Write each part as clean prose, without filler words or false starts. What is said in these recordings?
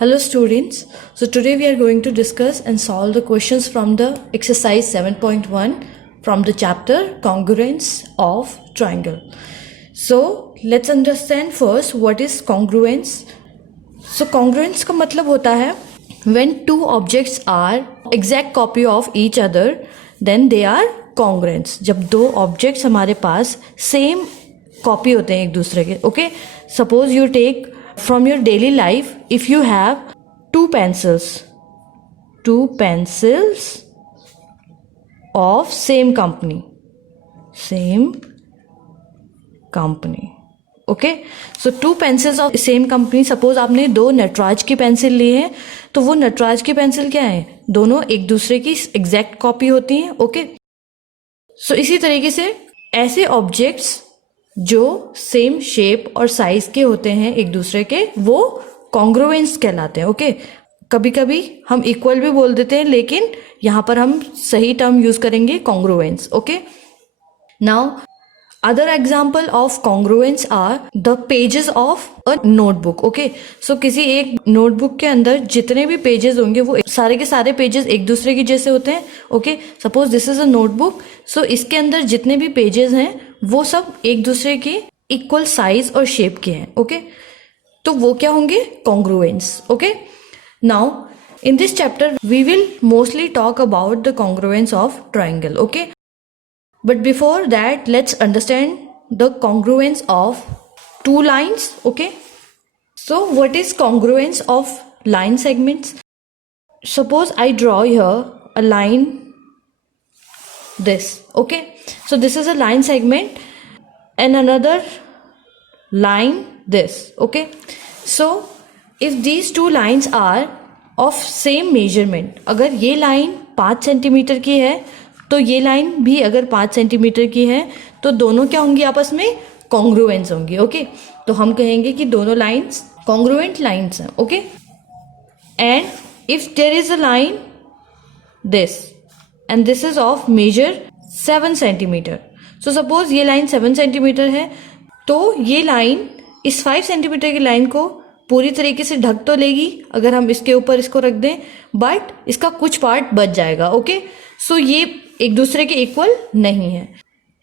Hello students, so today we are going to discuss and solve the questions from the exercise 7.1 from the chapter Congruence of Triangle. So let's understand first what is congruence. So congruence का मतलब होता है when two objects are exact copy of each other then they are congruence. जब दो objects हमारे पास same copy होते हैं एक दूसरे के. Okay, suppose you take from your daily life, if you have two pencils of same company, okay, so two pencils of same company, suppose आपने दो नटराज की पेंसिल ली है तो वो नटराज की पेंसिल क्या है, दोनों एक दूसरे की एग्जैक्ट कॉपी होती हैं. ओके, सो इसी तरीके से ऐसे ऑब्जेक्ट्स जो सेम शेप और साइज के होते हैं एक दूसरे के वो कॉन्ग्रुएंस कहलाते हैं. ओके, कभी कभी हम इक्वल भी बोल देते हैं लेकिन यहाँ पर हम सही टर्म यूज करेंगे congruence. Okay, now other example of congruence are the pages of a notebook. Okay, so किसी एक नोटबुक के अंदर जितने भी पेजेस होंगे वो सारे के सारे पेजेस एक दूसरे के जैसे होते हैं. Okay, suppose this is a notebook, so इसके अंदर जितने भी पेजेस हैं वो सब एक दूसरे के इक्वल साइज और शेप के हैं. ओके, तो वो क्या होंगे, congruence. Okay, now in this chapter we will mostly talk about the congruence of triangle. Okay, but before that let's understand the congruence of two lines. Okay, so what is congruence of line segments? Suppose I draw here a line this. Okay, so this is a line segment and another line this. Okay, so if these two lines are of same measurement, अगर ये line 5 centimetre की है तो ये line भी अगर 5 centimetre की है तो दोनों क्या होंगी, आपस में कॉन्ग्रुएंस होंगी. ओके, तो हम कहेंगे कि दोनों लाइंस कॉन्ग्रुएंट लाइंस हैं. Okay, and if there is a line this and this is of measure 7 centimetre, so suppose ये लाइन 7 सेंटीमीटर है तो ये लाइन इस 5 सेंटीमीटर की लाइन को पूरी तरीके से ढक तो लेगी अगर हम इसके ऊपर इसको रख दें, बट इसका कुछ पार्ट बच जाएगा. ओके, सो ये एक दूसरे के इक्वल नहीं है.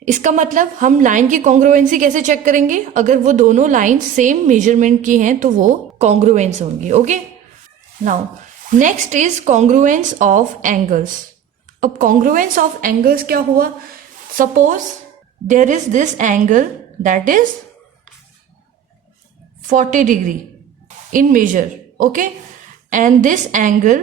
इसका मतलब हम लाइन की कॉन्ग्रुएंसी कैसे चेक करेंगे, अगर वो दोनों लाइन सेम मेजरमेंट की हैं तो वो कॉन्ग्रुएंस होंगी. Okay, now next is congruence of angles. अब कॉन्ग्रुएंस ऑफ एंगल्स क्या हुआ, suppose there is this angle that is 40 degree in measure. Okay, and this angle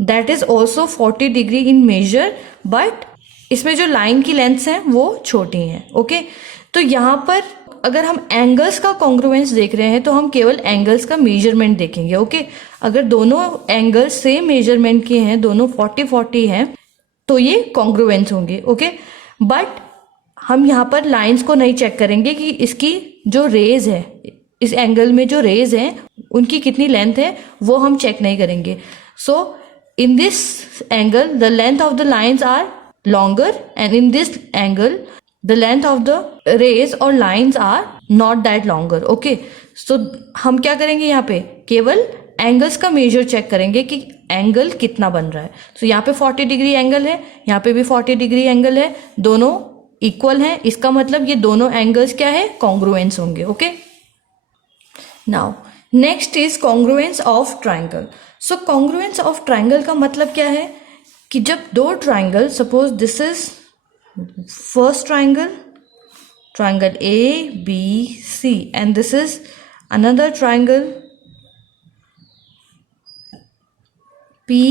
that is also 40 degree in measure, but इसमें जो line की lengths हैं वो छोटी हैं. ओके, तो यहाँ पर अगर हम एंगल्स का कॉन्ग्रुएंस देख रहे हैं तो हम केवल एंगल्स का मेजरमेंट देखेंगे. ओके, अगर दोनों एंगल्स सेम मेजरमेंट के हैं, दोनों 40-40 हैं तो ये कॉन्ग्रुएंस होंगे. ओके, बट हम यहाँ पर लाइंस को नहीं चेक करेंगे कि इसकी जो रेज है, इस एंगल में जो रेज हैं उनकी कितनी लेंथ है वो हम चेक नहीं करेंगे. So in this angle the length of the lines are longer and in this angle the length of the rays और lines are not that longer. Okay, so हम क्या करेंगे, यहाँ पे केवल एंगल्स का मेजर चेक करेंगे कि एंगल कितना बन रहा है. सो यहाँ पे 40 डिग्री एंगल है, यहाँ पे भी 40 डिग्री एंगल है, दोनों इक्वल हैं, इसका मतलब ये दोनों एंगल्स क्या है, कॉन्ग्रुएंस होंगे. Okay, now next is congruence of triangle. So congruence of triangle का मतलब क्या है कि जब दो triangle, suppose this is first triangle A B C and this is another triangle P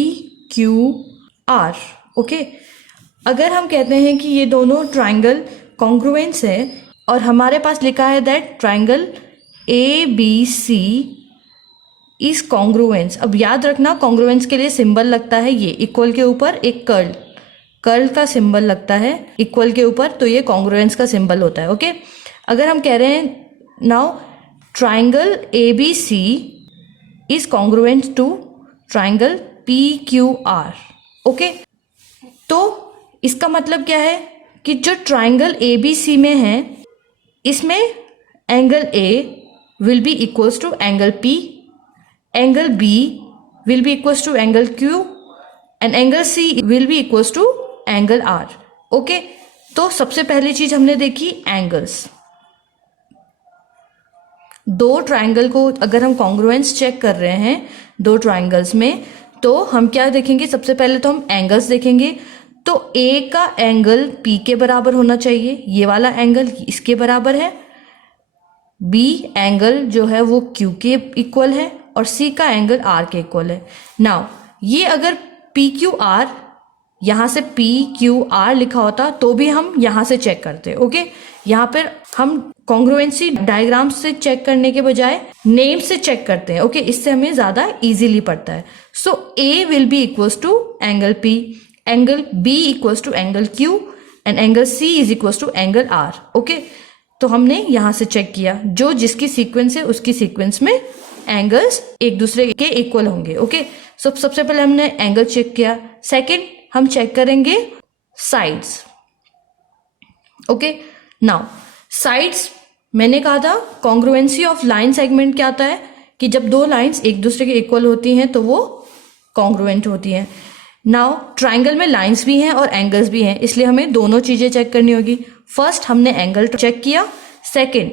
Q R. Okay, अगर हम कहते हैं कि ये दोनों ट्राइंगल कॉन्ग्रुएंस है और हमारे पास लिखा है that triangle A B C is congruence. अब याद रखना कॉन्ग्रुएंस के लिए सिंबल लगता है ये इक्वल के ऊपर एक कर्ल का सिंबल लगता है इक्वल के ऊपर, तो ये कॉन्ग्रुएंस का सिंबल होता है. ओके, अगर हम कह रहे हैं now triangle A B C is congruence to triangle P Q R. Okay, तो इसका मतलब क्या है कि जो ट्राइंगल ए बी सी में है इसमें angle A will be equals to angle P, angle B will be equals to angle Q and angle C will be equals to angle R. Okay, तो सबसे पहली चीज हमने देखी एंगल्स। दो ट्राइंगल को अगर हम कॉन्ग्रुएंस चेक कर रहे हैं दो ट्राइंगल्स में, तो हम क्या देखेंगे, सबसे पहले तो हम एंगल्स देखेंगे। तो ए का एंगल पी के बराबर होना चाहिए, ये वाला एंगल इसके बराबर है। बी एंगल जो है वो क्यू के इक्वल है और सी का एंगल आर के इक्वल है। नाउ ये अगर पी क्यू आर, यहां से पी क्यू आर लिखा होता तो भी हम यहां से चेक करते। ओके, यहां पर हम कॉन्ग्रुएंसी डायग्राम से चेक करने के बजाय नेम से चेक करते हैं। ओके, इससे हमें ज्यादा इजीली पड़ता है। So A will be equals to angle P, angle B equals to angle Q and angle C is equals to angle R. Okay, तो हमने यहां से चेक किया, जो जिसकी सीक्वेंस है उसकी सीक्वेंस में एंगल्स एक दूसरे के इक्वल होंगे। ओके, सो सबसे पहले हमने एंगल चेक किया। सेकेंड हम चेक करेंगे साइड्स। ओके, नाउ साइड्स मैंने कहा था कॉन्ग्रुएंसी ऑफ लाइन सेगमेंट क्या आता है कि जब दो लाइंस एक दूसरे के इक्वल होती हैं तो वो कॉन्ग्रुएंट होती हैं। नाउ ट्राइंगल में लाइंस भी हैं और एंगल्स भी हैं, इसलिए हमें दोनों चीजें चेक करनी होगी। फर्स्ट हमने एंगल चेक किया। सेकेंड,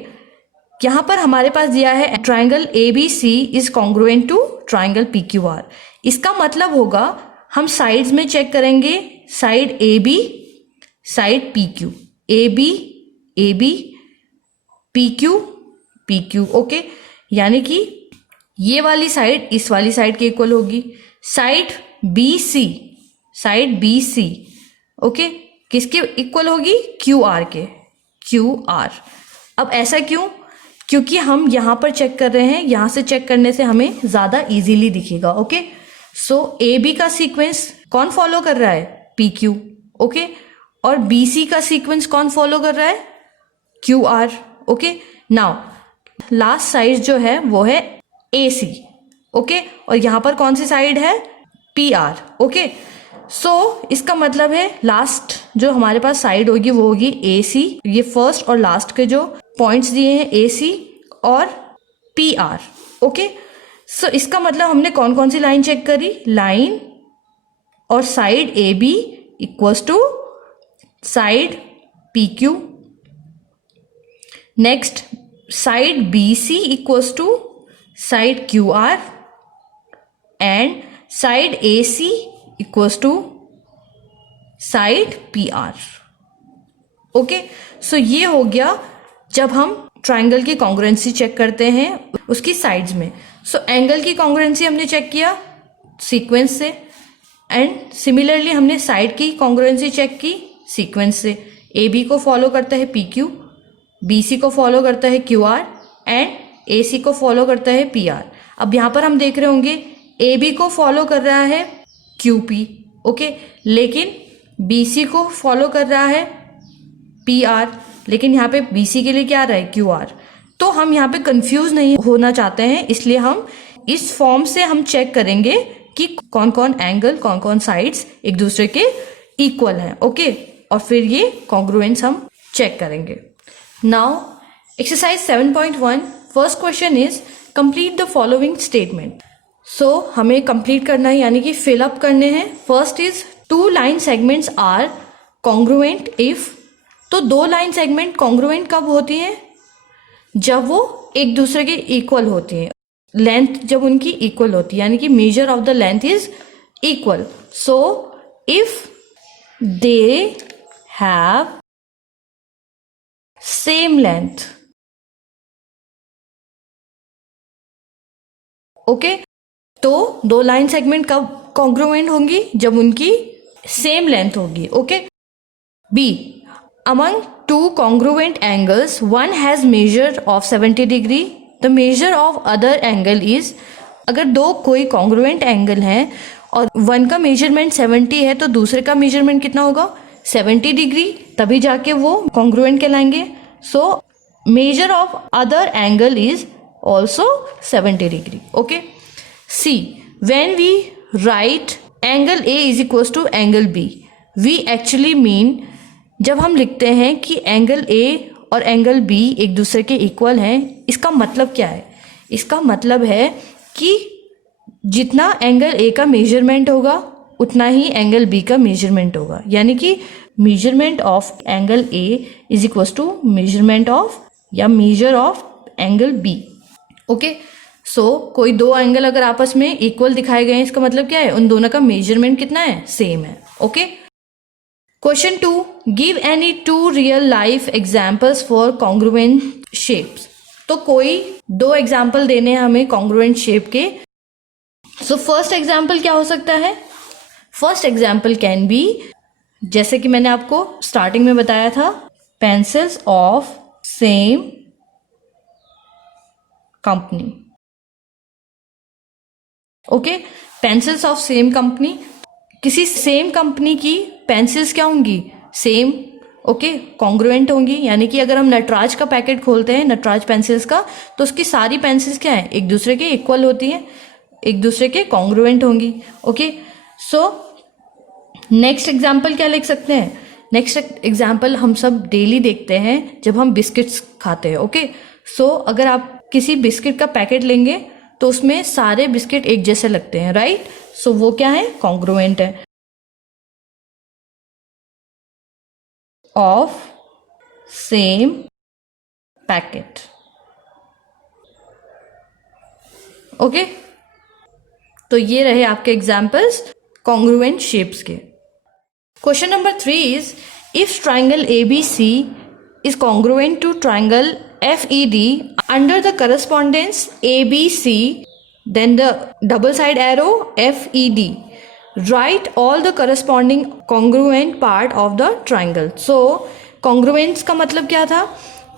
यहां पर हमारे पास दिया है triangle A B C is congruent to triangle P Q R. इसका मतलब होगा हम साइड्स में चेक करेंगे, side A B, side P Q, A B P Q. Okay, यानी कि ये वाली साइड इस वाली साइड के इक्वल होगी। साइड बी सी ओके, किसके इक्वल होगी, क्यू आर के, क्यू आर। अब ऐसा क्यों, क्योंकि हम यहां पर चेक कर रहे हैं, यहां से चेक करने से हमें ज्यादा इजीली दिखेगा। ओके, सो ए बी का सीक्वेंस कौन फॉलो कर रहा है, पी क्यू। ओके, और बी सी का सीक्वेंस कौन फॉलो कर रहा है, Q R. Okay, now last side जो है वो है ए सी। ओके, और यहां पर कौन सी साइड है, पी आर। ओके, सो इसका मतलब है लास्ट जो हमारे पास साइड होगी वो होगी ए सी। ये फर्स्ट और लास्ट के जो पॉइंट्स दिए हैं ए सी और पी आर। ओके, सो इसका मतलब हमने कौन कौन सी लाइन चेक करी, लाइन और side A B equals to side P Q. Next side B C equals to side Q R and side A C equals to side P R. Okay, so ये हो गया जब हम triangle की congruency check करते हैं उसकी sides में। सो एंगल की कॉन्ग्रुएंसी हमने चेक किया सीक्वेंस से, एंड सिमिलरली हमने साइड की कॉन्ग्रुएंसी चेक की सीक्वेंस से। ए बी को फॉलो करता है पी क्यू, बी सी को फॉलो करता है क्यू आर एंड ए सी को फॉलो करता है पी आर। अब यहां पर हम देख रहे होंगे ए बी को फॉलो कर रहा है क्यू पी। ओके, लेकिन बी सी को फॉलो कर रहा है पी आर, लेकिन यहाँ पे बी सी के लिए क्या आ रहा है, क्यू आर। तो हम यहाँ पे कंफ्यूज नहीं होना चाहते हैं, इसलिए हम इस फॉर्म से हम चेक करेंगे कि कौन कौन एंगल, कौन कौन साइड्स एक दूसरे के इक्वल हैं। ओके, और फिर ये कॉन्ग्रुएंस हम चेक करेंगे। Now exercise 7.1 first question is complete the following statement. So हमें कंप्लीट करना है, यानी कि फिल अप करने हैं। First is two line segments are congruent if. तो दो लाइन सेगमेंट कॉन्ग्रुएंट कब होती हैं, जब वो एक दूसरे के इक्वल होती हैं, लेंथ जब उनकी इक्वल होती है, यानी कि measure of the length is equal. So if they have same length. Okay, तो दो लाइन सेगमेंट कब कॉन्ग्रुएंट होंगी, जब उनकी सेम लेंथ होगी। Okay, be among two congruent angles one has measure of 70 degree, the major of other angle is. अगर दो कोई कॉन्ग्रुएंट एंगल हैं और वन का मेजरमेंट 70 है तो दूसरे का मेजरमेंट कितना होगा, 70 डिग्री, तभी जाके वो कॉन्ग्रुएंट कहलाएंगे। So measure of other angle is also 70 degree. Okay, see when we write angle A is equals to angle B, we actually mean, जब हम लिखते हैं कि एंगल ए और एंगल बी एक दूसरे के इक्वल हैं, इसका मतलब क्या है? इसका मतलब है कि जितना एंगल ए का मेजरमेंट होगा उतना ही एंगल बी का मेजरमेंट होगा, यानी कि measurement of angle A is equal to measurement of या measure of angle B. Okay, so कोई दो एंगल अगर आपस में इक्वल दिखाए गए हैं, इसका मतलब क्या है? उन दोनों का मेजरमेंट कितना है? सेम है। Okay, question 2, give any 2 real life examples for congruent shapes. तो कोई दो एग्जाम्पल देने हैं हमें कॉन्ग्रुएंट शेप के। सो फर्स्ट एग्जाम्पल क्या हो सकता है? फर्स्ट एग्जाम्पल कैन बी, जैसे कि मैंने आपको स्टार्टिंग में बताया था, pencils of same company. Okay, pencils of same company, किसी सेम कंपनी की पेंसिल्स क्या होंगी? सेम। ओके, कॉन्ग्रुएंट होंगी, यानी कि अगर हम नटराज का पैकेट खोलते हैं, नटराज पेंसिल्स का, तो उसकी सारी पेंसिल्स क्या है? एक दूसरे के इक्वल होती हैं, एक दूसरे के कॉन्ग्रुएंट होंगी। ओके, सो नेक्स्ट एग्जाम्पल क्या लिख सकते हैं? नेक्स्ट एग्जाम्पल हम सब डेली देखते हैं जब हम बिस्किट्स खाते हैं। ओके, सो अगर आप किसी बिस्किट का पैकेट लेंगे तो उसमें सारे बिस्किट एक जैसे लगते हैं, राइट? सो वो क्या है? कॉन्ग्रुएंट है। Of same packet. ओके, तो ये रहे आपके एग्जाम्पल्स कॉन्ग्रुएंट शेप्स के। Question number 3 is, if triangle ABC is congruent to triangle FED under the correspondence ABC, then the double side arrow FED, write all the corresponding congruent part of the triangle. So congruence का मतलब क्या था?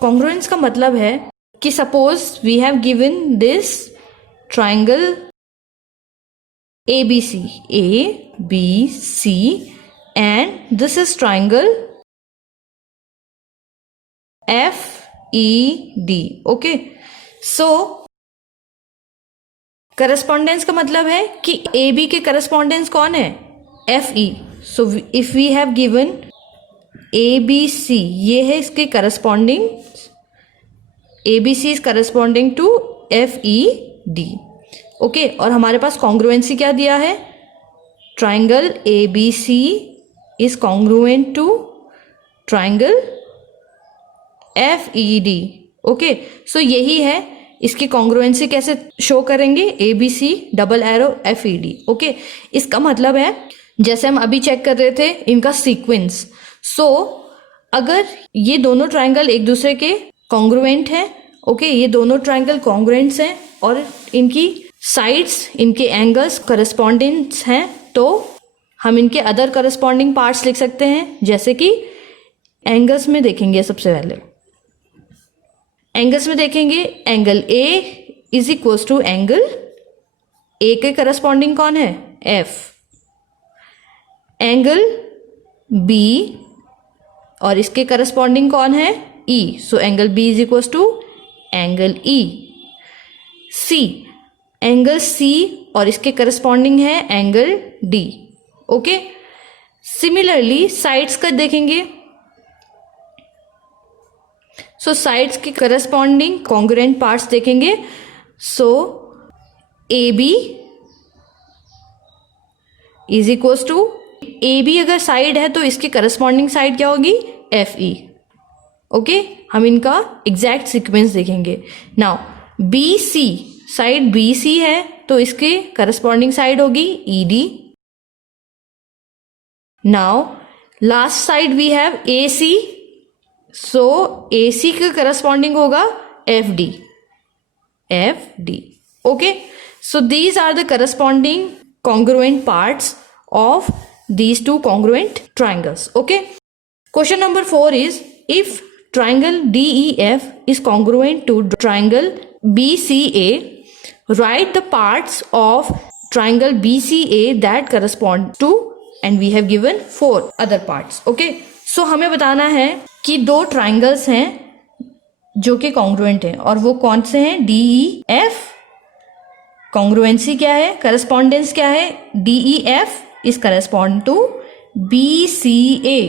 congruence का मतलब है कि suppose we have given this triangle ABC, and this is triangle FED. Okay, so correspondence का मतलब है कि AB के करस्पॉन्डेंस कौन है? FE. So if we have given ABC, ये है इसके corresponding, ABC is corresponding to FED. Okay, और हमारे पास कॉन्ग्रुएंसी क्या दिया है? Triangle ABC is congruent to triangle FED. Okay, so यही है, इसकी कॉन्ग्रुएंसी कैसे शो करेंगे? ABC double arrow FED. Okay, इसका मतलब है जैसे हम अभी चेक कर रहे थे इनका सीक्वेंस। सो अगर ये दोनों ट्राइंगल एक दूसरे के कॉन्ग्रुएंट हैं, ओके, ये दोनों ट्राइंगल कॉन्ग्रुएंट्स हैं और इनकी साइड्स, इनके एंगल्स करस्पॉन्डेंट्स हैं, तो हम इनके अदर करस्पॉन्डिंग पार्ट्स लिख सकते हैं। जैसे कि एंगल्स में देखेंगे, सबसे पहले एंगल्स में देखेंगे, angle A is equal to angle A के करस्पॉन्डिंग कौन है? F. एंगल B और इसके करस्पॉन्डिंग कौन है? E. So angle B is equal to angle E. C, angle C और इसके करस्पॉन्डिंग है angle D. Okay, similarly sides का देखेंगे, सो साइड्स के करस्पॉन्डिंग कॉन्ग्रुएंट पार्ट्स देखेंगे। So AB is equal to, AB अगर साइड है तो इसकी करस्पॉन्डिंग साइड क्या होगी? FE. ओके, हम इनका एग्जैक्ट सीक्वेंस देखेंगे। नाउ BC, साइड BC है तो इसके करस्पॉन्डिंग साइड होगी ED. Now last side we have AC, so AC के करस्पॉन्डिंग होगा FD. Okay, so these are the corresponding congruent parts of these two congruent triangles. Okay, question number 4 is, if triangle DEF is congruent to triangle BCA, write the parts of triangle BCA that correspond to, and we have given 4 other parts. Okay, so हमें बताना है कि दो triangles हैं जो कि congruent हैं, और वो कौन से हैं? DEF. कॉन्ग्रुएंसी क्या है? करस्पॉन्डेंस क्या है? DEF is correspond to BCA.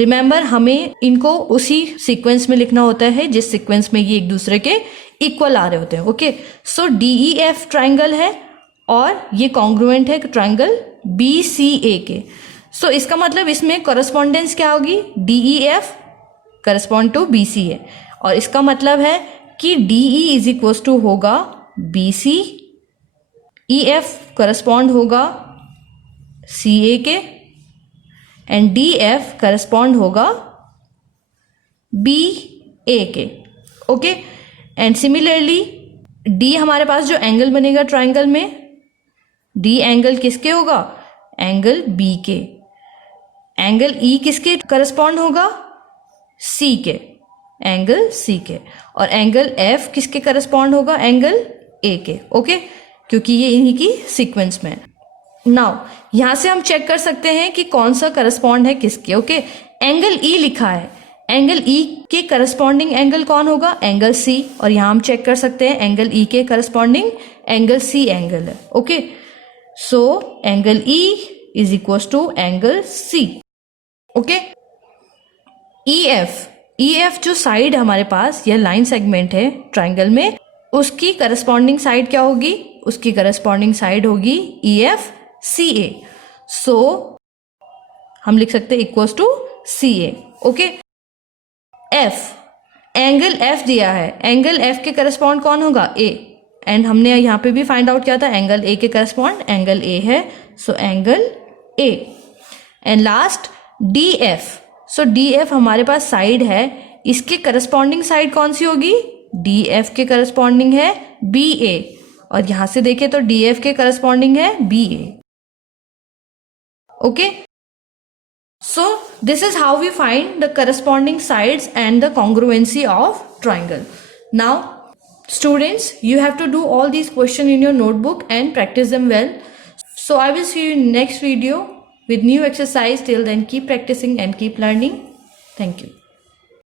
Remember हमें इनको उसी सीक्वेंस में लिखना होता है जिस सीक्वेंस में ये एक दूसरे के इक्वल आ रहे होते हैं। ओके, सो DEF ट्राइंगल है और ये कॉन्ग्रुएंट है ट्राइंगल BCA के। सो इसका मतलब इसमें कॉरेस्पॉन्डेंस क्या होगी, DEF करस्पॉन्ड टू BCA, और इसका मतलब है कि DE इज इक्वल टू होगा BC, EF करस्पॉन्ड होगा CA के, एंड DF करस्पॉन्ड होगा BA के। ओके, एंड सिमिलरली D हमारे पास जो एंगल बनेगा ट्राइंगल में, D एंगल किसके होगा, एंगल B के। एंगल E किसके करस्पॉन्ड होगा, C के, एंगल C के। और एंगल F किसके करस्पॉन्ड होगा, एंगल A के। ओके, क्योंकि ये इन्हीं की सीक्वेंस में है। नाउ यहां से हम चेक कर सकते हैं कि कौन सा करस्पॉन्ड है किसके। ओके, एंगल E लिखा है, एंगल E के करस्पॉन्डिंग एंगल कौन होगा, एंगल C, और यहां हम चेक कर सकते हैं एंगल E के करस्पॉन्डिंग एंगल C एंगल है। Okay, so angle E is equal to angle C। Okay, EF जो साइड हमारे पास यह लाइन सेगमेंट है ट्राइंगल में, उसकी करस्पॉन्डिंग साइड क्या होगी, उसकी करस्पॉन्डिंग साइड होगी EFCA। सो हम लिख सकते हैं equals to CA। Okay, angle F दिया है, एंगल F के करस्पॉन्ड कौन होगा, A, एंड हमने यहाँ पे भी फाइंड आउट किया था एंगल A के करस्पॉन्ड एंगल A है, so angle A। And last DF, so DF हमारे पास साइड है, इसके करस्पॉन्डिंग साइड कौन सी होगी, DF के करस्पॉन्डिंग है BA, और यहां से देखें तो DF के करस्पॉन्डिंग है BA। Okay, so this is how we find the corresponding sides and the congruency of triangle. Now students, you have to do all these questions in your notebook and practice them well. So I will see you in next video with new exercise. Till then, keep practicing and keep learning. Thank you.